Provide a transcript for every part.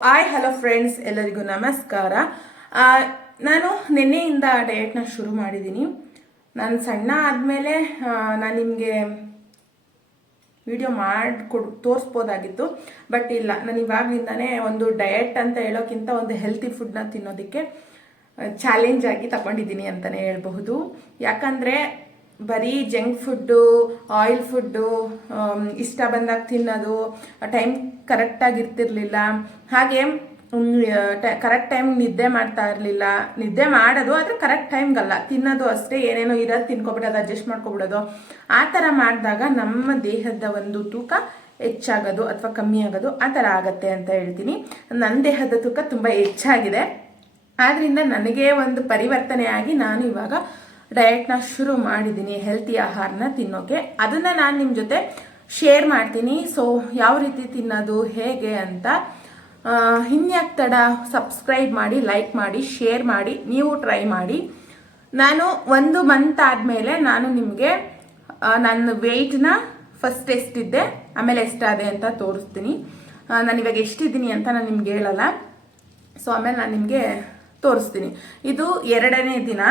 Hi hello friends, ಎಲ್ಲರಿಗೂ ನಮಸ್ಕಾರ. ನಾನು ನಿನ್ನೆಯಿಂದ ಡಯಟ್ನ ಶುರು ಮಾಡಿದ್ದೀನಿ. ನಾನು ಸಣ್ಣ ಆದಮೇಲೆ ನಾನು ನಿಮಗೆ ವಿಡಿಯೋ ತೋರಿಸ್ಬೋದಾಗಿತ್ತು, ಬಟ್ ಇಲ್ಲ, ನಾನು ಇವಾಗಿಂದನೇ ಒಂದು ಡಯಟ್ ಅಂತ ಹೇಳೋಕ್ಕಿಂತ ಒಂದು ಹೆಲ್ತಿ ಫುಡ್ನ ತಿನ್ನೋದಕ್ಕೆ ಚಾಲೆಂಜ್ ಆಗಿ ತಗೊಂಡಿದ್ದೀನಿ ಅಂತಲೇ ಹೇಳ್ಬಹುದು. ಯಾಕಂದರೆ ಬರೀ ಜಂಕ್ ಫುಡ್ಡು, ಆಯಿಲ್ ಫುಡ್ಡು ಇಷ್ಟ ಬಂದಾಗ ತಿನ್ನೋದು, ಟೈಮ್ ಕರೆಕ್ಟಾಗಿ ಇರ್ತಿರ್ಲಿಲ್ಲ. ಹಾಗೆ ಕರೆಕ್ಟ್ ಟೈಮ್ ನಿದ್ದೆ ಮಾಡ್ತಾ ಇರಲಿಲ್ಲ. ನಿದ್ದೆ ಮಾಡೋದು ಆದರೆ ಕರೆಕ್ಟ್ ಟೈಮ್ಗಲ್ಲ, ತಿನ್ನೋದು ಅಷ್ಟೇ, ಏನೇನೋ ಇರೋದು ತಿನ್ಕೊಬಿಡೋದು, ಅಡ್ಜಸ್ಟ್ ಮಾಡ್ಕೊಬಿಡೋದು. ಆ ಥರ ಮಾಡಿದಾಗ ನಮ್ಮ ದೇಹದ ಒಂದು ತೂಕ ಹೆಚ್ಚಾಗೋದು ಅಥವಾ ಕಮ್ಮಿ ಆಗೋದು ಆ ಥರ ಆಗತ್ತೆ ಅಂತ ಹೇಳ್ತೀನಿ. ನನ್ನ ದೇಹದ ತೂಕ ತುಂಬ ಹೆಚ್ಚಾಗಿದೆ. ಆದ್ದರಿಂದ ನನಗೆ ಒಂದು ಪರಿವರ್ತನೆ ಆಗಿ ನಾನು ಇವಾಗ ಡಯಟ್ನ ಶುರು ಮಾಡಿದ್ದೀನಿ, ಹೆಲ್ತಿ ಆಹಾರನ ತಿನ್ನೋಕೆ. ಅದನ್ನು ನಾನು ನಿಮ್ಮ ಜೊತೆ ಶೇರ್ ಮಾಡ್ತೀನಿ. ಸೊ ಯಾವ ರೀತಿ ತಿನ್ನೋದು ಹೇಗೆ ಅಂತ ಇನ್ಯಾಕೆ ತಡ, ಸಬ್ಸ್ಕ್ರೈಬ್ ಮಾಡಿ, ಲೈಕ್ ಮಾಡಿ, ಶೇರ್ ಮಾಡಿ, ನೀವು ಟ್ರೈ ಮಾಡಿ. ನಾನು 1 ಮಂತ್ ಆದಮೇಲೆ ನಾನು ನಿಮಗೆ ನನ್ನ ವೆಯ್ಟ್ನ ಫಸ್ಟ್ ಎಷ್ಟಿದ್ದೆ, ಆಮೇಲೆ ಎಷ್ಟಾದೆ ಅಂತ ತೋರಿಸ್ತೀನಿ. ನಾನು ಇವಾಗ ಎಷ್ಟಿದ್ದೀನಿ ಅಂತ ನಾನು ನಿಮ್ಗೆ ಹೇಳಲ್ಲ. ಸೊ ಆಮೇಲೆ ನಾನು ನಿಮಗೆ ತೋರಿಸ್ತೀನಿ. ಇದು 2ನೇ ದಿನ.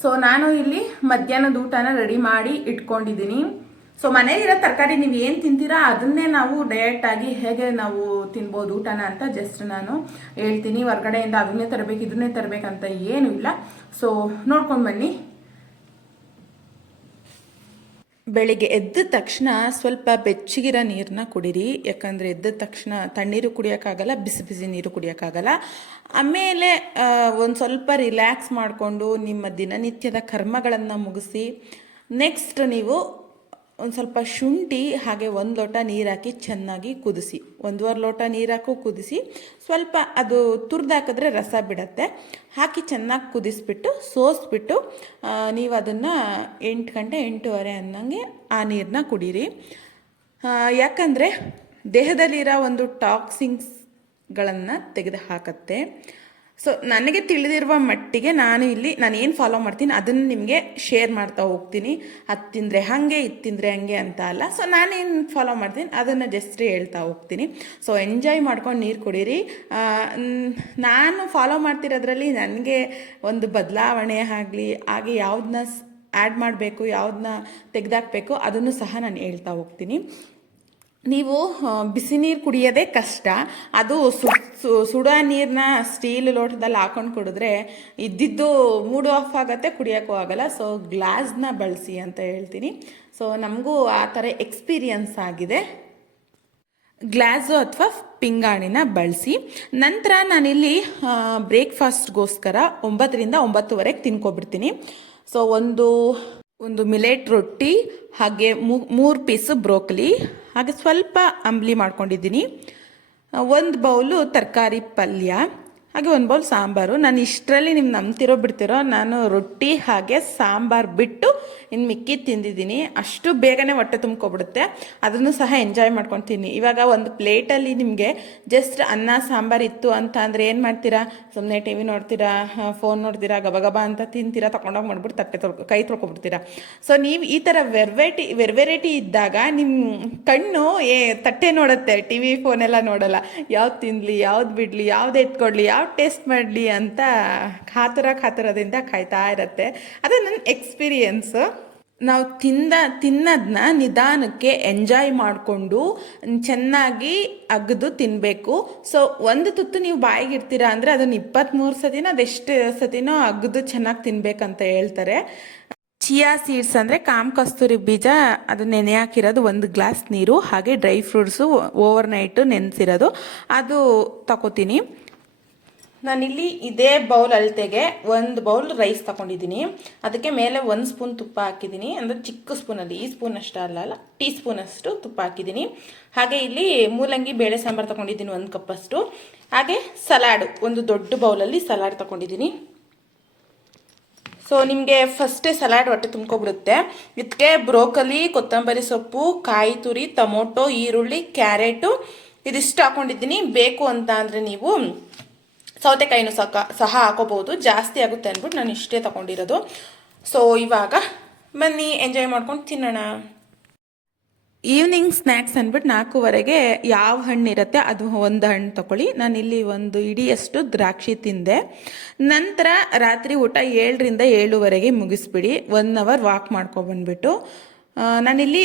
ಸೊ ನಾನು ಇಲ್ಲಿ ಮಧ್ಯಾಹ್ನದ ಊಟನ ರೆಡಿ ಮಾಡಿ ಇಟ್ಕೊಂಡಿದ್ದೀನಿ. ಸೊ ಮನೆಯಲ್ಲಿರೋ ತರಕಾರಿ ನೀವು ಏನು ತಿಂತೀರಾ ಅದನ್ನೇ ನಾವು ಡಯಟ್ ಆಗಿ ಹೇಗೆ ನಾವು ತಿನ್ಬೋದು ಊಟನ ಅಂತ ಜಸ್ಟ್ ನಾನು ಹೇಳ್ತೀನಿ. ಹೊರಗಡೆಯಿಂದ ಅದನ್ನೇ ತರಬೇಕು ಇದನ್ನೇ ತರಬೇಕಂತ ಏನೂ ಇಲ್ಲ. ಸೊ ನೋಡ್ಕೊಂಡು ಬನ್ನಿ. ಬೆಳಿಗ್ಗೆ ಎದ್ದ ತಕ್ಷಣ ಸ್ವಲ್ಪ ಬೆಚ್ಚಗಿರೋ ನೀರನ್ನ ಕುಡೀರಿ. ಯಾಕಂದರೆ ಎದ್ದ ತಕ್ಷಣ ತಣ್ಣೀರು ಕುಡಿಯೋಕ್ಕಾಗಲ್ಲ, ಬಿಸಿ ಬಿಸಿ ನೀರು ಕುಡಿಯೋಕ್ಕಾಗಲ್ಲ. ಆಮೇಲೆ ಒಂದು ಸ್ವಲ್ಪ ರಿಲ್ಯಾಕ್ಸ್ ಮಾಡಿಕೊಂಡು ನಿಮ್ಮ ದಿನನಿತ್ಯದ ಕರ್ಮಗಳನ್ನು ಮುಗಿಸಿ ನೆಕ್ಸ್ಟ್ ನೀವು ಒಂದು ಸ್ವಲ್ಪ ಶುಂಠಿ ಹಾಗೆ 1 ಲೋಟ ನೀರು ಹಾಕಿ ಚೆನ್ನಾಗಿ ಕುದಿಸಿ, 1.5 ಲೋಟ ನೀರು ಹಾಕಿ ಕುದಿಸಿ, ಸ್ವಲ್ಪ ಅದು ತುರಿದಾಕಿದ್ರೆ ರಸ ಬಿಡತ್ತೆ, ಹಾಕಿ ಚೆನ್ನಾಗಿ ಕುದಿಸ್ಬಿಟ್ಟು ಸೋಸ್ಬಿಟ್ಟು ನೀವು ಅದನ್ನು 8 ಗಂಟೆ 8:15 ಅನ್ನಂಗೆ ಆ ನೀರನ್ನ ಕುಡೀರಿ. ಯಾಕಂದರೆ ದೇಹದಲ್ಲಿರೋ ಒಂದು ಟಾಕ್ಸಿನ್ಸ್ಗಳನ್ನು ತೆಗೆದು ಹಾಕತ್ತೆ. ಸೊ ನನಗೆ ತಿಳಿದಿರುವ ಮಟ್ಟಿಗೆ ನಾನು ಏನು ಫಾಲೋ ಮಾಡ್ತೀನಿ ಅದನ್ನು ನಿಮಗೆ ಶೇರ್ ಮಾಡ್ತಾ ಹೋಗ್ತೀನಿ. ಅದು ತಿಂದರೆ ಹಾಗೆ, ಇದು ತಿಂದರೆ ಹಾಗೆ ಅಂತ ಅಲ್ಲ. ಸೊ ನಾನೇನು ಫಾಲೋ ಮಾಡ್ತೀನಿ ಅದನ್ನು ಜಸ್ಟ್ ಹೇಳ್ತಾ ಹೋಗ್ತೀನಿ. ಸೊ ಎಂಜಾಯ್ ಮಾಡ್ಕೊಂಡು ನೀರು ಕುಡೀರಿ. ನಾನು ಫಾಲೋ ಮಾಡ್ತಿರೋದ್ರಲ್ಲಿ ನನಗೆ ಒಂದು ಬದಲಾವಣೆ ಆಗಲಿ, ಹಾಗೆ ಯಾವುದನ್ನ ಆ್ಯಡ್ ಮಾಡಬೇಕು, ಯಾವುದನ್ನ ತೆಗೆದಾಕಬೇಕು ಅದನ್ನು ಸಹ ನಾನು ಹೇಳ್ತಾ ಹೋಗ್ತೀನಿ. ನೀವು ಬಿಸಿ ನೀರು ಕುಡಿಯೋದೇ ಕಷ್ಟ. ಅದು ಸುಡೋ ನೀರನ್ನ ಸ್ಟೀಲ್ ಲೋಟದಲ್ಲಿ ಹಾಕೊಂಡು ಕುಡಿದ್ರೆ ಇದ್ದಿದ್ದು ಮೂಡ್ ಆಫ್ ಆಗುತ್ತೆ, ಕುಡಿಯೋಕ್ಕೂ ಆಗಲ್ಲ. ಸೊ ಗ್ಲಾಸ್ನ ಬಳಸಿ ಅಂತ ಹೇಳ್ತೀನಿ. ಸೊ ನಮಗೂ ಆ ಥರ ಎಕ್ಸ್ಪೀರಿಯನ್ಸ್ ಆಗಿದೆ. ಗ್ಲಾಸು ಅಥವಾ ಪಿಂಗಾಣಿನ ಬಳಸಿ. ನಂತರ ನಾನಿಲ್ಲಿ ಬ್ರೇಕ್ಫಾಸ್ಟ್ಗೋಸ್ಕರ 9ರಿಂದ 9:30 ತಿನ್ಕೊಬಿಡ್ತೀನಿ. ಸೊ ಒಂದು ಮಿಲೆಟ್ ರೊಟ್ಟಿ, ಹಾಗೆ 3 ಪೀಸು ಬ್ರೋಕಲಿ, ಹಾಗೆ ಸ್ವಲ್ಪ ಅಂಬ್ಲಿ ಮಾಡ್ಕೊಂಡಿದ್ದೀನಿ, 1 ಬೌಲು ತರಕಾರಿ ಪಲ್ಯ, ಹಾಗೆ 1 ಬೌಲ್ ಸಾಂಬಾರು. ನಾನು ಇಷ್ಟರಲ್ಲಿ ನೀವು ನಂಬ್ತಿರೋ ಬಿಡ್ತಿರೋ, ನಾನು ರೊಟ್ಟಿ ಹಾಗೆ ಸಾಂಬಾರು ಬಿಟ್ಟು ಇನ್ನು ಮಿಕ್ಕಿ ತಿಂದಿದ್ದೀನಿ. ಅಷ್ಟು ಬೇಗನೆ ಹೊಟ್ಟೆ ತುಂಬ್ಕೊಬಿಡುತ್ತೆ. ಅದನ್ನು ಸಹ ಎಂಜಾಯ್ ಮಾಡ್ಕೊತೀನಿ. ಇವಾಗ ಒಂದು ಪ್ಲೇಟಲ್ಲಿ ನಿಮಗೆ ಜಸ್ಟ್ ಅನ್ನ ಸಾಂಬಾರು ಇತ್ತು ಅಂತ ಅಂದರೆ ಏನು ಮಾಡ್ತೀರಾ? ಸುಮ್ಮನೆ ಟಿ ವಿ ನೋಡ್ತೀರಾ, ಫೋನ್ ನೋಡ್ತೀರಾ, ಗಬಗಬ ಅಂತ ತಿಂತೀರಾ, ತೊಗೊಂಡೋಗಿ ಮಾಡ್ಬಿಟ್ಟು ಕೈ ತೊಳ್ಕೊಬಿಡ್ತೀರಾ. ಸೊ ನೀವು ಈ ಥರ ವೆರೈಟಿ ಇದ್ದಾಗ ನಿಮ್ಮ ಕಣ್ಣು ತಟ್ಟೆ ನೋಡುತ್ತೆ, ಟಿ ವಿ ಫೋನೆಲ್ಲ ನೋಡಲ್ಲ. ಯಾವ್ದು ತಿನ್ನಲಿ, ಯಾವ್ದು ಬಿಡಲಿ, ಯಾವ್ದು ಎತ್ಕೊಡ್ಲಿ, ಯಾವ್ದು ಟೇಸ್ಟ್ ಮಾಡಲಿ ಅಂತ ಕಾತರದಿಂದ ಕಾಯ್ತಾ ಇರುತ್ತೆ. ಅದು ನನ್ನ ಎಕ್ಸ್ಪೀರಿಯನ್ಸು. ನಾವು ತಿನ್ನೋದನ್ನ ನಿಧಾನಕ್ಕೆ ಎಂಜಾಯ್ ಮಾಡಿಕೊಂಡು ಚೆನ್ನಾಗಿ ಅಗದು ತಿನ್ನಬೇಕು. ಸೊ 1 ತುತ್ತು ನೀವು ಬಾಯಿಗಿಡ್ತೀರಾ ಅಂದರೆ ಅದನ್ನು 23 ಸತಿನೋ ಅದೆಷ್ಟು ಸತಿನೋ ಅಗದು ಚೆನ್ನಾಗಿ ತಿನ್ಬೇಕಂತ ಹೇಳ್ತಾರೆ. ಚಿಯಾ ಸೀಡ್ಸ್ ಅಂದರೆ ಕಾಮಕಸ್ತೂರಿ ಬೀಜ, ಅದು ನೆನೆ ಹಾಕಿರೋದು, 1 ಗ್ಲಾಸ್ ನೀರು, ಹಾಗೆ ಡ್ರೈ ಫ್ರೂಟ್ಸು ಓವರ್ನೈಟು ನೆನೆಸಿರೋದು, ಅದು ತಗೋತೀನಿ. ನಾನಿಲ್ಲಿ ಇದೇ ಬೌಲ್ ಅಳತೆಗೆ 1 ಬೌಲ್ ರೈಸ್ ತಗೊಂಡಿದ್ದೀನಿ. ಅದಕ್ಕೆ ಮೇಲೆ 1 ಸ್ಪೂನ್ ತುಪ್ಪ ಹಾಕಿದ್ದೀನಿ. ಅಂದರೆ ಚಿಕ್ಕ ಸ್ಪೂನಲ್ಲಿ, ಈ ಸ್ಪೂನ್ ಅಷ್ಟು ಅಲ್ಲ, ಟೀ ಸ್ಪೂನಷ್ಟು ತುಪ್ಪ ಹಾಕಿದ್ದೀನಿ. ಹಾಗೆ ಇಲ್ಲಿ ಮೂಲಂಗಿ ಬೇಳೆ ಸಾಂಬಾರು ತಗೊಂಡಿದ್ದೀನಿ 1 ಕಪ್ಪಷ್ಟು. ಹಾಗೆ ಸಲಾಡು, ಒಂದು ದೊಡ್ಡ ಬೌಲಲ್ಲಿ ಸಲಾಡ್ ತಗೊಂಡಿದ್ದೀನಿ. ಸೊ ನಿಮಗೆ ಫಸ್ಟೇ ಸಲಾಡ್ ಹೊಟ್ಟೆ ತುಂಬ್ಕೊಬಿಡುತ್ತೆ. ಇದಕ್ಕೆ ಬ್ರೋಕಲಿ, ಕೊತ್ತಂಬರಿ ಸೊಪ್ಪು, ಕಾಯಿ ತುರಿ, ಟೊಮೊಟೊ, ಈರುಳ್ಳಿ, ಕ್ಯಾರೆಟು ಇದಿಷ್ಟು ಹಾಕೊಂಡಿದ್ದೀನಿ. ಬೇಕು ಅಂತ ಅಂದರೆ ನೀವು ಸೌತೆಕಾಯಿನೂ ಸಹ ಹಾಕೋಬಹುದು. ಜಾಸ್ತಿ ಆಗುತ್ತೆ ಅಂದ್ಬಿಟ್ಟು ನಾನು ಇಷ್ಟೇ ತಗೊಂಡಿರೋದು. ಸೊ ಇವಾಗ ಬನ್ನಿ ಎಂಜಾಯ್ ಮಾಡ್ಕೊಂಡು ತಿನ್ನೋಣ. ಈವ್ನಿಂಗ್ ಸ್ನ್ಯಾಕ್ಸ್ ಅಂದ್ಬಿಟ್ಟು 4:15ಗೆ ಯಾವ ಹಣ್ಣು ಇರುತ್ತೆ ಅದು ಒಂದು ಹಣ್ಣು ತಗೊಳ್ಳಿ. ನಾನಿಲ್ಲಿ ಒಂದು ಇಡಿಯಷ್ಟು ದ್ರಾಕ್ಷಿ ತಿಂದೆ. ನಂತರ ರಾತ್ರಿ ಊಟ 7ರಿಂದ 7:30ಗೆ ಮುಗಿಸ್ಬಿಡಿ. 1 ಅವರ್ ವಾಕ್ ಮಾಡ್ಕೊಬಂದ್ಬಿಟ್ಟು ನಾನಿಲ್ಲಿ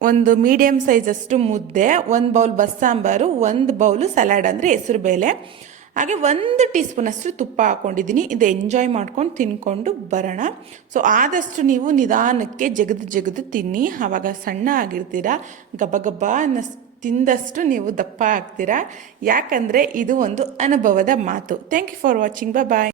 ಒಂದು ಮೀಡಿಯಮ್ ಸೈಜಷ್ಟು ಮುದ್ದೆ, 1 ಬೌಲ್ ಬಸ್ಸಾಂಬಾರು, 1 ಬೌಲು ಸಲಾಡ್ ಅಂದರೆ ಹೆಸರು ಬೇಳೆ, ಹಾಗೆ 1 ಟೀ ಸ್ಪೂನಷ್ಟು ತುಪ್ಪ ಹಾಕ್ಕೊಂಡಿದ್ದೀನಿ. ಇದು ಎಂಜಾಯ್ ಮಾಡ್ಕೊಂಡು ತಿನ್ಕೊಂಡು ಬರೋಣ. ಸೊ ಆದಷ್ಟು ನೀವು ನಿಧಾನಕ್ಕೆ ಜಗದು ತಿನ್ನಿ, ಆವಾಗ ಸಣ್ಣ ಆಗಿರ್ತೀರಾ. ಗಬ ಗಬ ತಿಂದಷ್ಟು ನೀವು ದಪ್ಪ ಆಗ್ತೀರಾ. ಯಾಕಂದರೆ ಇದು ಒಂದು ಅನುಭವದ ಮಾತು. Thank you for watching. Bye.